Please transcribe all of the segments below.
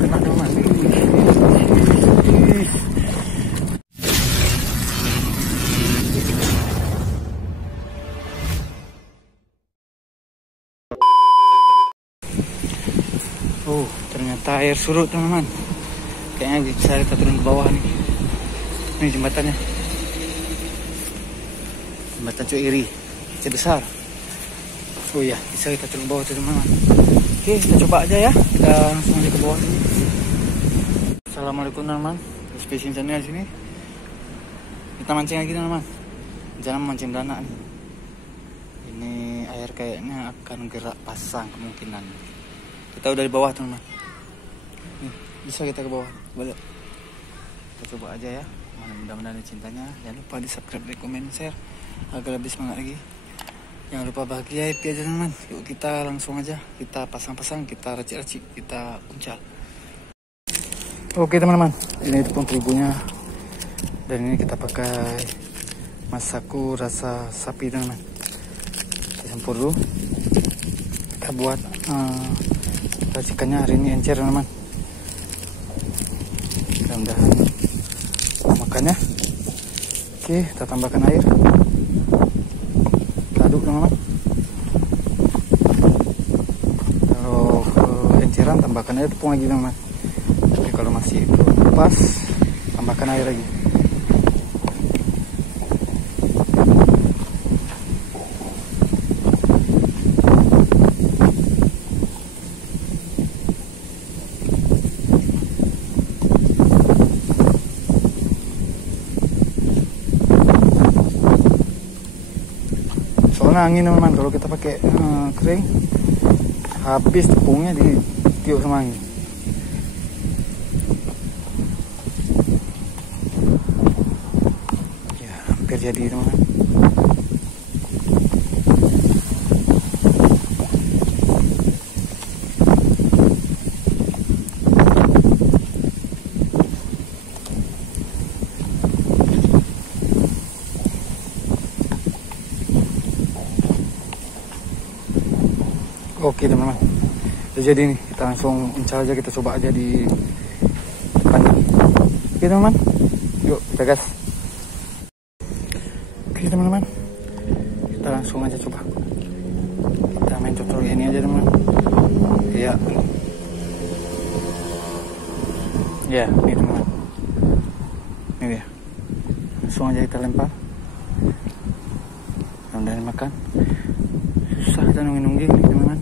Kena teman. Ternyata air surut teman-teman. Kayaknya bisa kita turun ke bawah nih. Ini jembatannya. Jembatan Cuiri, kecil besar. Oh iya, bisa kita turun ke bawah teman-teman. Oke, kita coba aja ya. Kita langsung aja ke bawah. Assalamualaikum teman-teman. Fishing channel sini. Kita mancing lagi teman-teman. Jangan mancing dana nih. Ini air kayaknya akan gerak pasang kemungkinan. Kita udah di bawah teman-teman. Nih, bisa kita ke bawah. Coba lihat. Kita coba aja ya. Mudah-mudahan ada cintanya. Jangan lupa di subscribe, like, komen, share agar lebih semangat lagi. Jangan lupa bahagia, happy aja teman-teman. Yuk kita langsung aja. Kita pasang-pasang, kita racik-racik, kita uncal. Oke teman-teman, ini tepung terigunya. Dan ini kita pakai masaku rasa sapi teman-teman. Kita campur dulu. Kita buat racikannya hari ini encer teman-teman. Mudah-mudahan makannya. Oke, kita tambahkan air. Kita aduk teman-teman. Kalau enceran tambahkan air, tepung lagi teman-teman. Oke, kalau masih pas tambahkan air lagi. Soalnya angin teman-teman, kalau kita pakai kering habis tepungnya ditiup sama angin. Ya hampir jadi teman-teman. Oke teman-teman, udah jadi nih, kita langsung uncal aja, kita coba aja di depannya. Oke teman-teman, yuk kita gas. Oke teman-teman, kita langsung aja coba. Kita main cocok ini aja teman-teman. Iya. Ya, ini teman-teman. Ini dia. Langsung aja kita lempar. Mudah-mudahan makan. Susah kita nunggu-nunggu ini teman-teman.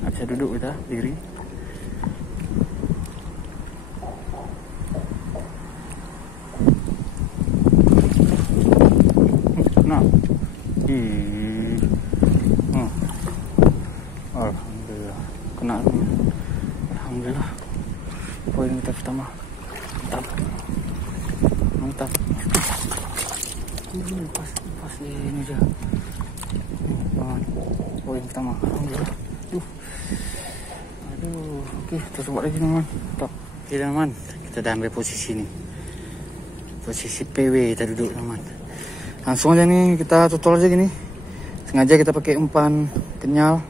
Nggak bisa duduk kita, diri. Nah, alhamdulillah kena. Alhamdulillah. Poin kita pertama. Mantap. Pas ini aja. Poin pertama. Alhamdulillah. Aduh, oke, kita coba lagi teman-teman. Oke teman-teman, kita udah ambil posisi nih. Posisi PW kita duduk teman-teman. Langsung aja nih kita tutul aja gini. Sengaja kita pakai umpan kenyal,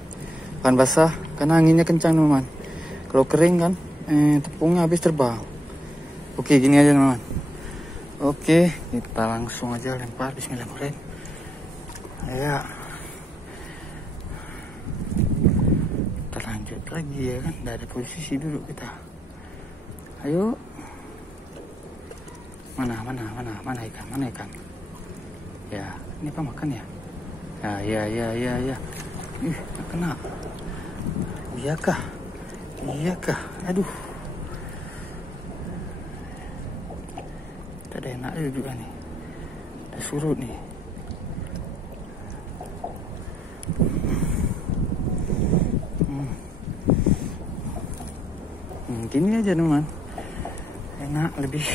umpan basah karena anginnya kencang teman-teman. Kalau kering kan tepungnya habis terbang. Oke, gini aja teman-teman. Oke, kita langsung aja lempar. Bismillahirrahmanirrahim. Ya. Kita lanjut lagi ya kan, dari posisi duduk kita. Ayo. Mana ikan? Mana ikan? Ya, ini apa makan ya? Ya. Ih, tak kena. Iyakah? Aduh. Tak ada enak duduk nih. Dah surut nih. Gini aja teman, enak lebih.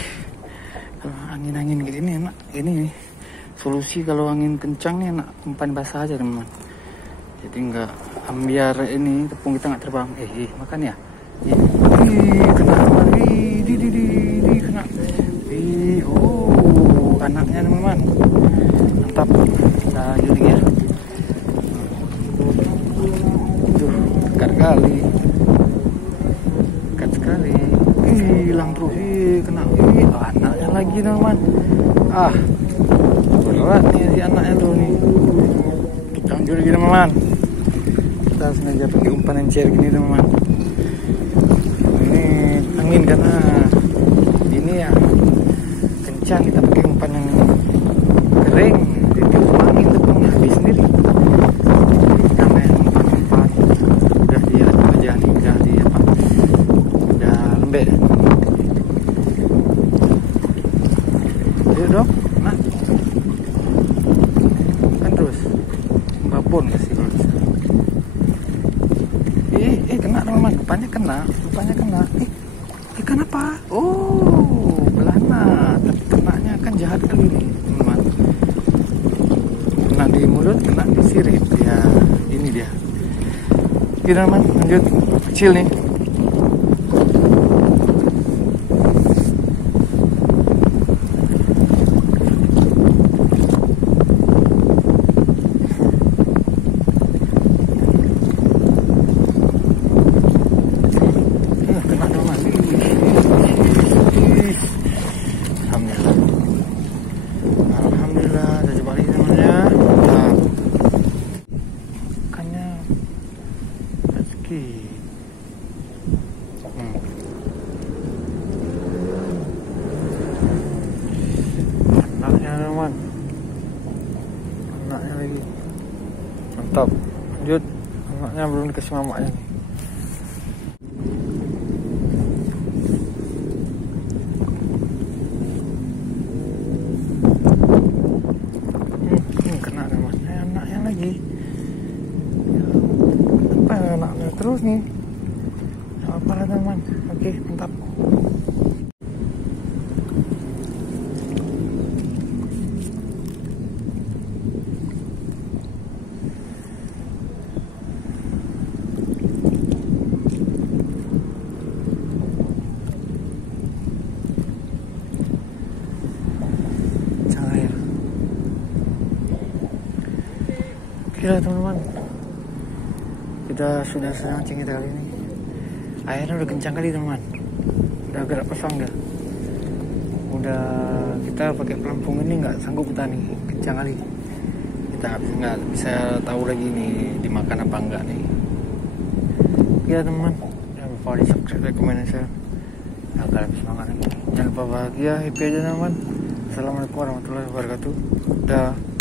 Kalau angin gini enak. Ini nih solusi kalau angin kencang nih enak umpan basah aja teman. Jadi nggak biar ini tepung kita nggak terbang. Makan ya. Kena kena. Anaknya teman-teman. Mantap. Kita lanjut ya. dekat kali. Dekat sekali. Hilang bro. Kena. Anaknya lagi teman. Berat nih si anaknya tuh nih. Kita lanjut lagi teman. Kita sengaja pakai umpan encer gini teman. Ini angin karena ini ya kencang, kita pakai umpan yang kering. Itu angin tuh habis sendiri. Kita main umpan udah dia jadi apa? Udah lembek. Ayo dong, nah. Kan terus babon kasih kalau bisa. Kena teman, umpannya kena. Ikan apa? Oh, belana. Tapi kenanya kan jahat kali ini, teman. Kena di mulut, kena di sirip. Ya, ini dia. Oke teman, lanjut. Kecil nih. Anaknya lagi mantap. Lanjut, anaknya belum dikasih mamanya nih. Kena anaknya lagi. Apa anaknya terus nih? Apa lah teman? Oke, mantap. Oke teman-teman, kita sudah mancing kita kali ini. Airnya udah kencang kali teman, udah gerak pasang dah. Udah kita pakai pelampung ini nggak sanggup kita nih, kencang kali. Kita nggak bisa tahu lagi nih dimakan apa enggak nih. Ya teman, jangan lupa di subscribe, komen, dan share agar lebih semangat lagi. Jangan lupa bahagia, happy aja teman. Assalamualaikum warahmatullahi wabarakatuh. Dah.